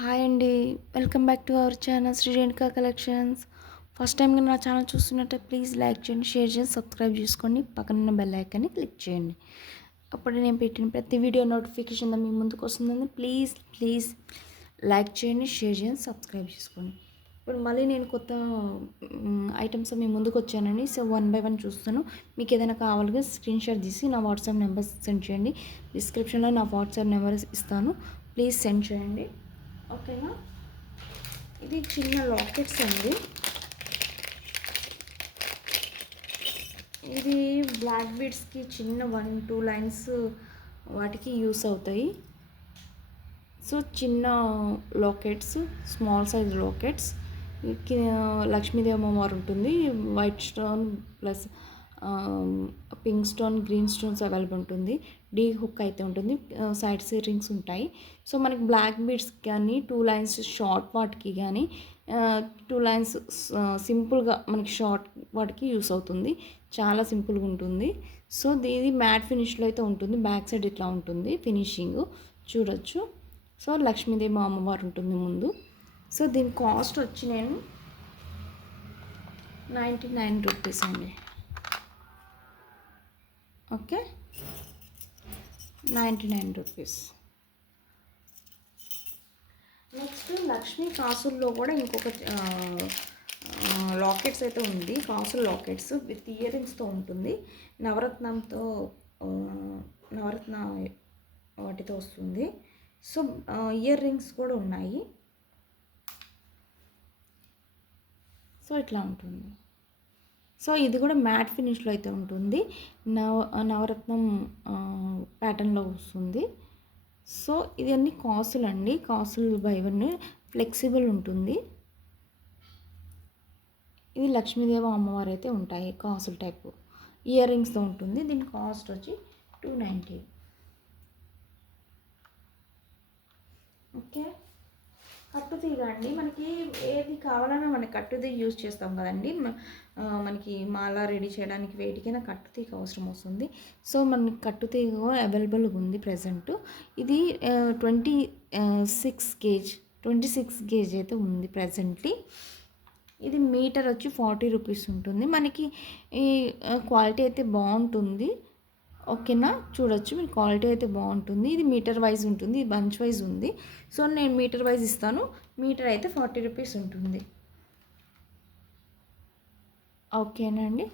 Hi అండి. Welcome back to our channel Sri Renuka collections. First time నా channel చూస్తున్నట్టే please like చేయండి, షేర్ చేయండి, సబ్స్క్రైబ్ చేసుకోండి, పక్కనున్న బెల్ ఐకాన్ని క్లిక్ చేయండి. అప్పుడు నేను పెట్టిన ప్రతి వీడియో నోటిఫికేషన్ మీ ముందుకు వస్తుందని ప్లీజ్ ప్లీజ్ లైక్ చేయండి, షేర్ చేయండి, సబ్స్క్రైబ్ చేసుకోండి. ఇప్పుడు మళ్ళీ నేను కొత్త ఐటమ్స్ మీ ముందుకు వచ్చానండి. సో వన్ బై వన్ చూస్తాను. మీకు ఏదైనా కావాలిగా స్క్రీన్ షాట్ తీసి నా వాట్సాప్ నెంబర్ సెండ్ చేయండి. డిస్క్రిప్షన్లో నా వాట్సాప్ నెంబర్ ఇస్తాను, ప్లీజ్ సెండ్ చేయండి. ఓకేనా. ఇది చిన్న లాకెట్స్ అండి. ఇది బ్లాక్ బీడ్స్కి చిన్న 1-2 లైన్స్ వాటికి యూస్ అవుతాయి. సో చిన్న lockets, small size lockets. Lakshmidevi అమ్మవారు ఉంటుంది. White stone plus pink stone, green stones available ఉంటుంది. డీ హుక్ అయితే ఉంటుంది. సైడ్ రింగ్స్ ఉంటాయి. సో మనకి బ్లాక్ బీడ్స్ కానీ 2 లైన్స్ షార్ట్ వాటికి కానీ 2 లైన్స్ సింపుల్గా మనకి షార్ట్ వాటికి యూస్ అవుతుంది. చాలా సింపుల్గా ఉంటుంది. సో ఇది మ్యాట్ ఫినిష్లో అయితే ఉంటుంది. బ్యాక్ సైడ్ ఇట్లా ఉంటుంది ఫినిషింగ్ చూడొచ్చు. సో లక్ష్మీదేవి అమ్మవారు ఉంటుంది ముందు. సో దీని కాస్ట్ వచ్చి నేను 99 రూపీస్ అండి. Okay, 99 rupees. నెక్స్ట్ లక్ష్మీ కాసుల్లో కూడా ఇంకొక లాకెట్స్ అయితే ఉంది. కాసుల లాకెట్స్ విత్ ఇయర్ రింగ్స్తో ఉంటుంది. నవరత్నంతో నవరత్న వాటితో వస్తుంది. సో ఇయర్ రింగ్స్ కూడా ఉన్నాయి. సో ఇట్లా ఉంటుంది. సో ఇది కూడా మ్యాట్ ఫినిష్లో అయితే ఉంటుంది. నవరత్నం ప్యాటర్న్లో వస్తుంది. సో ఇది అన్ని కాసులు అండి. కాసులు బై వన్ ఫ్లెక్సిబుల్ ఉంటుంది. ఇది లక్ష్మీదేవి అమ్మవారు అయితే ఉంటాయి. కాసుల టైపు ఇయర్ రింగ్స్తో ఉంటుంది. దీని కాస్ట్ వచ్చి 290. ఓకే. కట్టుతీగ అండి. మనకి ఏది కావాలన్నా మనకి కట్టుతీగ యూజ్ చేస్తాం కదండి. మనకి మాల రెడీ చేయడానికి వేటికైనా కట్టుతీగ అవసరం వస్తుంది. సో మనకి కట్టుతీగ అవైలబుల్గా ఉంది ప్రజెంట్. ఇది 26 గేజ్ అయితే ఉంది ప్రజెంట్లీ. ఇది మీటర్ వచ్చి 40 రూపీస్ ఉంటుంది. మనకి ఈ క్వాలిటీ అయితే బాగుంటుంది. ఓకేనా. చూడొచ్చు మీరు, క్వాలిటీ అయితే బాగుంటుంది. ఇది మీటర్ వైజ్ ఉంటుంది, ఇది బంచ్ వైజ్ ఉంది. సో నేను మీటర్ వైజ్ ఇస్తాను. మీటర్ అయితే 40 రూపీస్ ఉంటుంది. ఓకేనండి.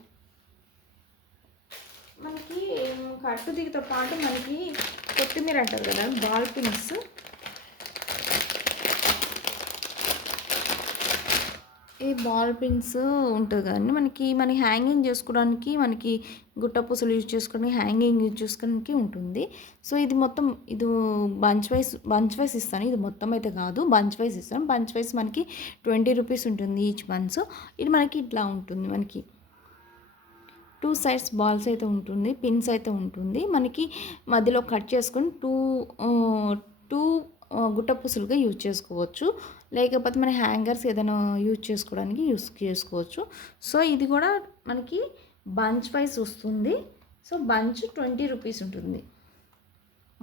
మనకి కట్టుదిగితో పాటు మనకి కొత్తిమీర అంటారు కదా, బాల్ పిన్స్. ఈ బాల్ పిన్స్ ఉంటుంది కదండి, మనకి హ్యాంగింగ్ చేసుకోవడానికి, మనకి గుట్ట పూసలు యూజ్ చేసుకోవడానికి, హ్యాంగింగ్ యూజ్ చేసుకోవడానికి ఉంటుంది. సో ఇది మొత్తం ఇది బంచ్ వైస్ ఇస్తాను. ఇది మొత్తం అయితే కాదు, బంచ్ వైస్ ఇస్తాను. బంచ్ వైస్ మనకి 20 రూపీస్ ఉంటుంది ఈచ్ బంచ్. ఇది మనకి ఇట్లా ఉంటుంది. మనకి 2 సైడ్స్ బాల్స్ అయితే ఉంటుంది, పిన్స్ అయితే ఉంటుంది. మనకి మధ్యలో కట్ చేసుకొని టూ గుట్ట పూసలుగా యూజ్ చేసుకోవచ్చు. లేకపోతే మన హ్యాంగర్స్ ఏదైనా యూజ్ చేసుకోవడానికి యూజ్ చేసుకోవచ్చు. సో ఇది కూడా మనకి బంచ్ వైస్ వస్తుంది. సో బంచ్ 20 రూపీస్ ఉంటుంది.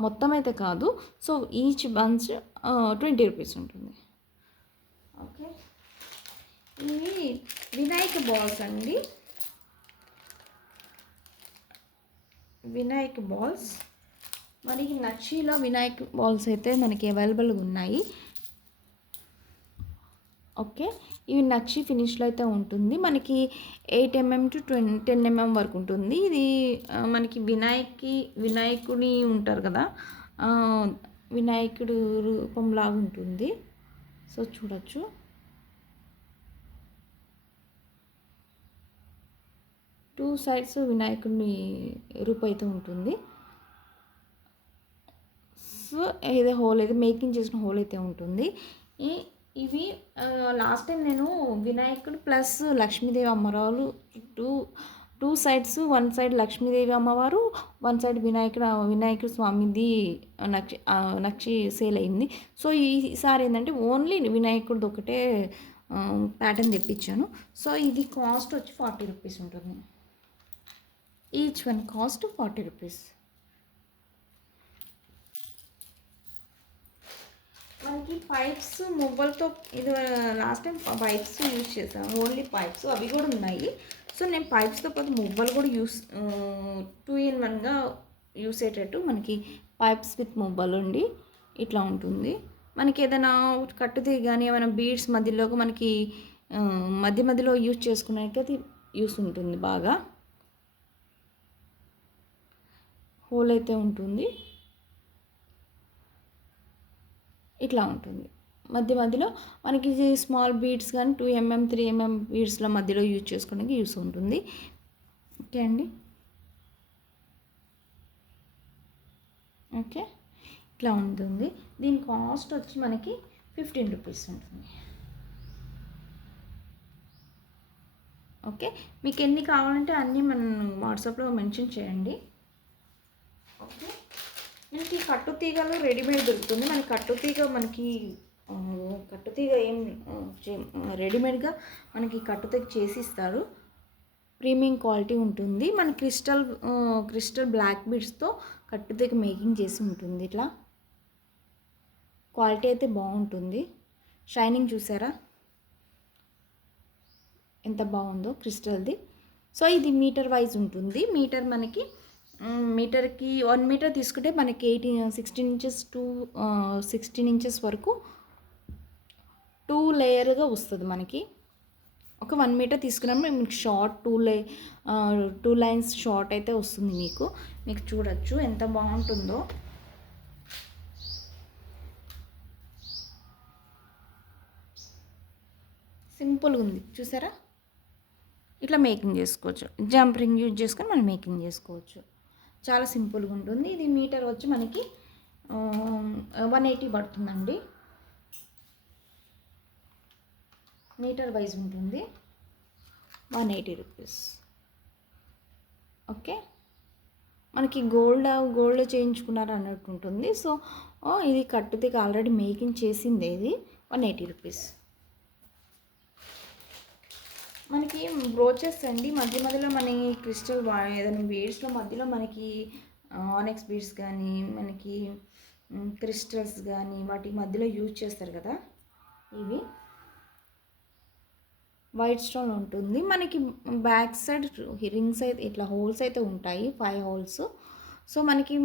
మొత్తం అయితే కాదు. సో ఈచ్ బంచ్ 20 రూపీస్ ఉంటుంది. ఓకే. ఇవి వినాయక బాల్స్ అండి. వినాయక బాల్స్ మనకి నక్షీలో వినాయక బాల్స్ అయితే మనకి అవైలబుల్గా ఉన్నాయి. ఓకే. ఇవి నక్షి ఫినిష్లో అయితే ఉంటుంది. మనకి 8 mm to 10 mm వరకు ఉంటుంది. ఇది మనకి వినాయకుని ఉంటారు కదా, వినాయకుడు రూపంలాగా ఉంటుంది. సో చూడొచ్చు. టూ సైడ్స్ వినాయకుడిని రూపం అయితే ఉంటుంది. సో ఏదో హోల్ అయితే మేకింగ్ చేసిన హోల్ అయితే ఉంటుంది. ఇవి లాస్ట్ టైం నేను వినాయకుడు ప్లస్ లక్ష్మీదేవి అమ్మవారు two sides, one side Lakshmidevi అమ్మవారు, వన్ సైడ్ వినాయకుడు స్వామిది నక్షి సేల్ అయింది. సో ఈసారి ఏంటంటే ఓన్లీ వినాయకుడిది ఒకటే ప్యాటర్న్ తెప్పించాను. సో ఇది కాస్ట్ వచ్చి 40 రూపీస్ ఉంటుంది. Each one cost 40 rupees. మనకి పైప్స్ మువ్వలతో ఇది లాస్ట్ టైం పైప్స్ యూజ్ చేశాను, ఓన్లీ పైప్స్ అవి కూడా ఉన్నాయి. సో నేను పైప్స్తో పాటు మువ్వలు కూడా యూస్ 2 in 1గా యూస్ అయ్యేటట్టు మనకి పైప్స్ విత్ మువ్వలు ఉండి ఇట్లా ఉంటుంది. మనకి ఏదైనా కట్టుతీ కానీ ఏమైనా బీడ్స్ మధ్యలోకి మనకి మధ్య మధ్యలో యూజ్ చేసుకునేది యూస్ ఉంటుంది. బాగా హోల్ అయితే ఉంటుంది, ఇట్లా ఉంటుంది. మధ్య మధ్యలో మనకి స్మాల్ బీడ్స్ కానీ 2 mm 3 mm బీడ్స్ల మధ్యలో యూజ్ చేసుకోవడానికి యూస్ ఉంటుంది. ఓకే అండి, ఓకే ఇట్లా ఉంటుంది. దీని కాస్ట్ వచ్చి మనకి 15 రూపీస్ ఉంటుంది. ఓకే, మీకు ఎన్ని కావాలంటే అన్నీ మనం వాట్సాప్లో మెన్షన్ చేయండి. ఓకే, మనకి కట్టుతీగలు రెడీమేడ్ దొరుకుతుంది. మనకి కట్టుతీగ ఏం రెడీమేడ్గా మనకి కట్టుతీగ చేసి ఇస్తారు. ప్రీమియం క్వాలిటీ ఉంటుంది. మన క్రిస్టల్ బ్లాక్ బీడ్స్తో కట్టుతీగ మేకింగ్ చేసి ఉంటుంది. ఇట్లా క్వాలిటీ అయితే బాగుంటుంది. షైనింగ్ చూసారా ఎంత బాగుందో క్రిస్టల్ది. సో ఇది మీటర్ వైజ్ ఉంటుంది. మీటర్కి 1 మీటర్ తీసుకుంటే మనకి 16 ఇంచెస్ టు 16 ఇంచెస్ వరకు 2 లేయర్గా వస్తుంది. మనకి ఒక 1 మీటర్ తీసుకున్నప్పుడు మీకు షార్ట్ 2 లైన్స్ షార్ట్ అయితే వస్తుంది. మీకు చూడొచ్చు ఎంత బాగుంటుందో. సింపుల్గా ఉంది చూసారా. ఇట్లా మేకింగ్ చేసుకోవచ్చు. జంప్ రింగ్ యూజ్ చేసుకొని మనం మేకింగ్ చేసుకోవచ్చు. చాలా సింపుల్గా ఉంటుంది. ఇది మీటర్ వచ్చి మనకి 180 పడుతుందండి. మీటర్ వైజ్ ఉంటుంది, 180 రూపీస్. ఓకే, మనకి గోల్డ్ చేయించుకున్నారు అన్నట్టు ఉంటుంది. సో ఇది కట్టుతీగ ఆల్రెడీ మేకింగ్ చేసింది. ఇది 180 రూపీస్. మనకి బ్రోచెస్ అండి, మధ్య మధ్యలో మన క్రిస్టల్ ఏదైనా బీడ్స్లో మధ్యలో మనకి ఆనెక్స్ బీడ్స్ కానీ మనకి క్రిస్టల్స్ కానీ వాటి మధ్యలో యూజ్ చేస్తారు కదా. ఇవి వైట్ స్టోన్ ఉంటుంది. మనకి బ్యాక్ సైడ్ రింగ్స్ అయితే ఇట్లా హోల్స్ అయితే ఉంటాయి, 5 హోల్స్. సో మనకి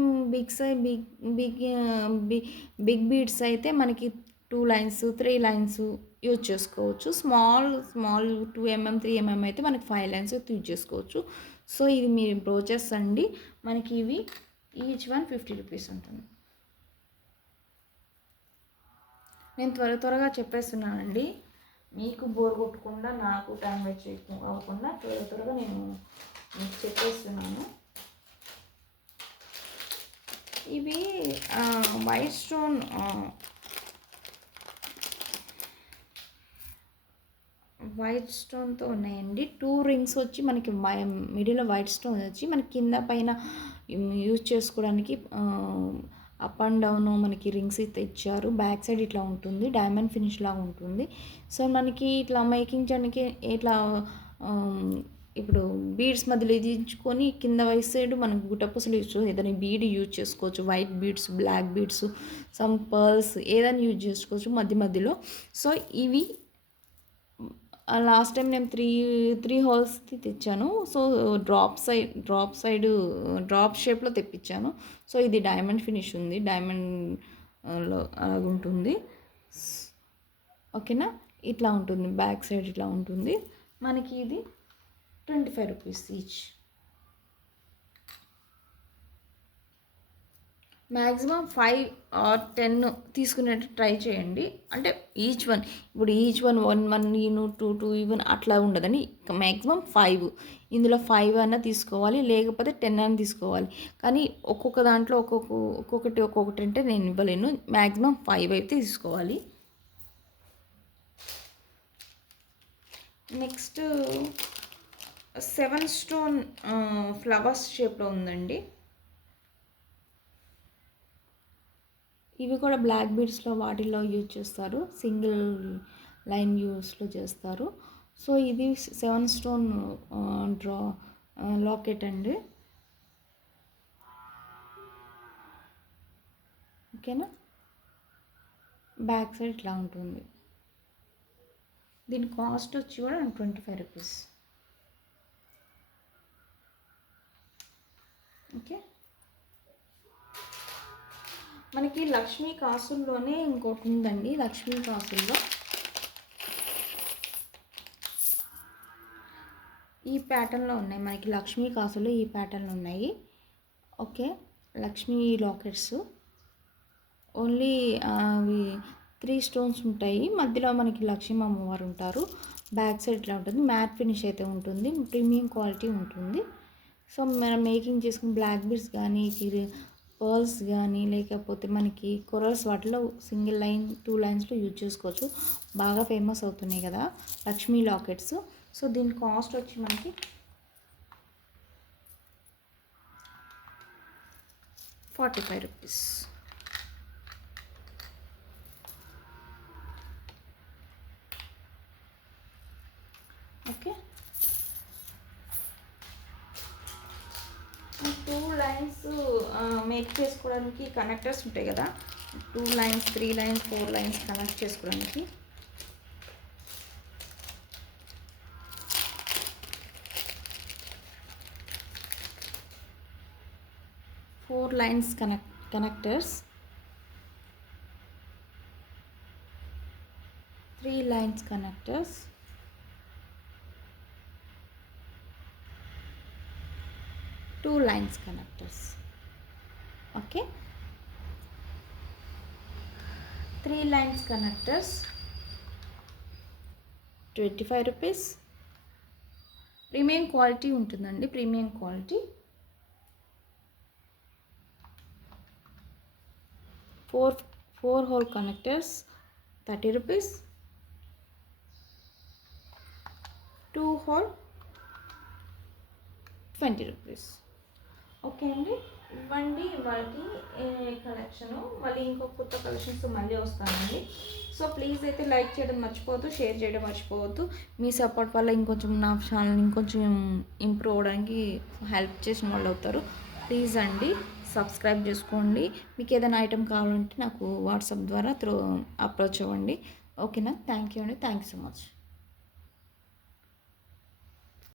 బిగ్ బీడ్స్ అయితే మనకి 2 లైన్స్ 3 లైన్స్ యూజ్ చేసుకోవచ్చు. స్మాల్ 2 mm 3 mm అయితే మనకి 5 లైన్స్ యూజ్ చేసుకోవచ్చు. సో ఇది మీ బ్రోచెస్ అండి. మనకి ఇవి ఈచ్ వన్ 50 రూపీస్ ఉంటుంది. నేను త్వరగా చెప్పేస్తున్నానండి, మీకు బోర్ కొట్టకుండా నాకు టైం వేస్ట్ అవ్వకుండా త్వరగా నేను మీకు చెప్పేస్తున్నాను. ఇవి వైట్ స్టోన్తో ఉన్నాయండి. 2 రింగ్స్ వచ్చి మనకి మిడిల్లో వైట్ స్టోన్ వచ్చి మనకి కింద పైన యూజ్ చేసుకోవడానికి అప్ అండ్ డౌన్ మనకి రింగ్స్ అయితే ఇచ్చారు. బ్యాక్ సైడ్ ఇట్లా ఉంటుంది, డైమండ్ ఫినిష్ లాగా ఉంటుంది. సో మనకి ఇట్లా మేకింగ్ చేయడానికి ఇట్లా ఇప్పుడు బీడ్స్ మధ్యలో ఇదించుకొని కింద వైట్ సైడ్ మనకు గుట్టపూసలు ఏదైనా బీడ్ యూజ్ చేసుకోవచ్చు. White beads, black beads, some pearls ఏదైనా యూజ్ చేసుకోవచ్చు మధ్య మధ్యలో. సో ఇవి లాస్ట్ టైం నేను త్రీ హోల్స్ తెచ్చాను. సో డ్రాప్ షేప్లో తెప్పించాను. సో ఇది డైమండ్ ఫినిష్ ఉంది, డైమండ్లో ఉంటుంది. ఓకేనా, ఇట్లా ఉంటుంది. బ్యాక్ సైడ్ ఇట్లా ఉంటుంది. మనకి ఇది 25 రూపీస్ ఈచ్. మ్యాక్సిమం 5 or 10 తీసుకునేట్టు ట్రై చేయండి. అంటే ఈచ్ వన్ 1 2 ఈవెన్ అట్లా ఉండదని, మ్యాక్సిమం 5. ఇందులో 5 అన్నా తీసుకోవాలి, లేకపోతే 10 అన్నా తీసుకోవాలి. కానీ ఒక్కొక్క దాంట్లో ఒక్కొక్కటి అంటే నేను ఇవ్వలేను. మ్యాక్సిమం 5 అయితే తీసుకోవాలి. నెక్స్ట్ 7 స్టోన్ ఫ్లవర్స్ షేప్లో ఉందండి. ఇవి కూడా బ్లాక్ బీడ్స్లో వాటిల్లో యూజ్ చేస్తారు, సింగిల్ లైన్ యూస్లో చేస్తారు. సో ఇది 7 స్టోన్ లాకెట్ అండి. ఓకేనా, బ్యాక్ సైడ్ ఇట్లా ఉంటుంది. దీని కాస్ట్ వచ్చి కూడా 25 రూపీస్. ఓకే, మనకి లక్ష్మీ కాసుల్లోనే ఇంకోటి ఉందండి. లక్ష్మీ కాసుల్లో ఈ ప్యాటర్న్లో ఉన్నాయి. మనకి లక్ష్మీ కాసులు ఈ ప్యాటర్న్లో ఉన్నాయి. ఓకే, లక్ష్మీ లాకెట్స్ ఓన్లీ అవి 3 స్టోన్స్ ఉంటాయి. మధ్యలో మనకి లక్ష్మీ అమ్మవారు ఉంటారు. బ్యాక్ సైడ్ ఇట్లా ఉంటుంది. మ్యాట్ ఫినిష్ అయితే ఉంటుంది. ప్రీమియం క్వాలిటీ ఉంటుంది. సో మనం మేకింగ్ చేసుకున్న బ్లాక్ బీడ్స్ కానీ పర్ల్స్ కానీ లేకపోతే మనకి కొరల్స్ వాటిలో సింగిల్ లైన్ 2 లైన్స్లో యూజ్ చేసుకోవచ్చు. బాగా ఫేమస్ అవుతున్నాయి కదా లక్ష్మీ లాకెట్స్. సో దీని కాస్ట్ వచ్చి మనకి 45 రూపీస్. ఓకే, 2 లైన్స్ మేక్ చేసుకోవడానికి కనెక్టర్స్ ఉంటాయి కదా, 2 లైన్స్ 3 లైన్స్ 4 లైన్స్ కనెక్ట్ చేసుకోవడానికి 4 lines connectors, 3 lines connectors, 2 lines connectors. Okay, 3 lines connectors 25 rupees. Premium quality ఉంటుందండి, premium quality. 4 hole connectors 30 rupees. 2 hole 20 rupees. Okay అండి, ఇవ్వండి వాటి కలెక్షను. మళ్ళీ ఇంకొక కొత్త కలెక్షన్స్ మళ్ళీ వస్తానండి. సో ప్లీజ్ అయితే లైక్ చేయడం మర్చిపోవద్దు, షేర్ చేయడం మర్చిపోవద్దు. మీ సపోర్ట్ వల్ల ఇంకొంచెం నా ఛానల్ ఇంకొంచెం ఇంప్రూవ్ అవ్వడానికి హెల్ప్ చేసిన వాళ్ళు అవుతారు. ప్లీజ్ అండి సబ్స్క్రైబ్ చేసుకోండి. మీకు ఏదైనా ఐటెం కావాలంటే నాకు వాట్సాప్ ద్వారా అప్రోచ్ అవ్వండి. ఓకేనా, థ్యాంక్ యూ అండి, థ్యాంక్ యూ సో మచ్.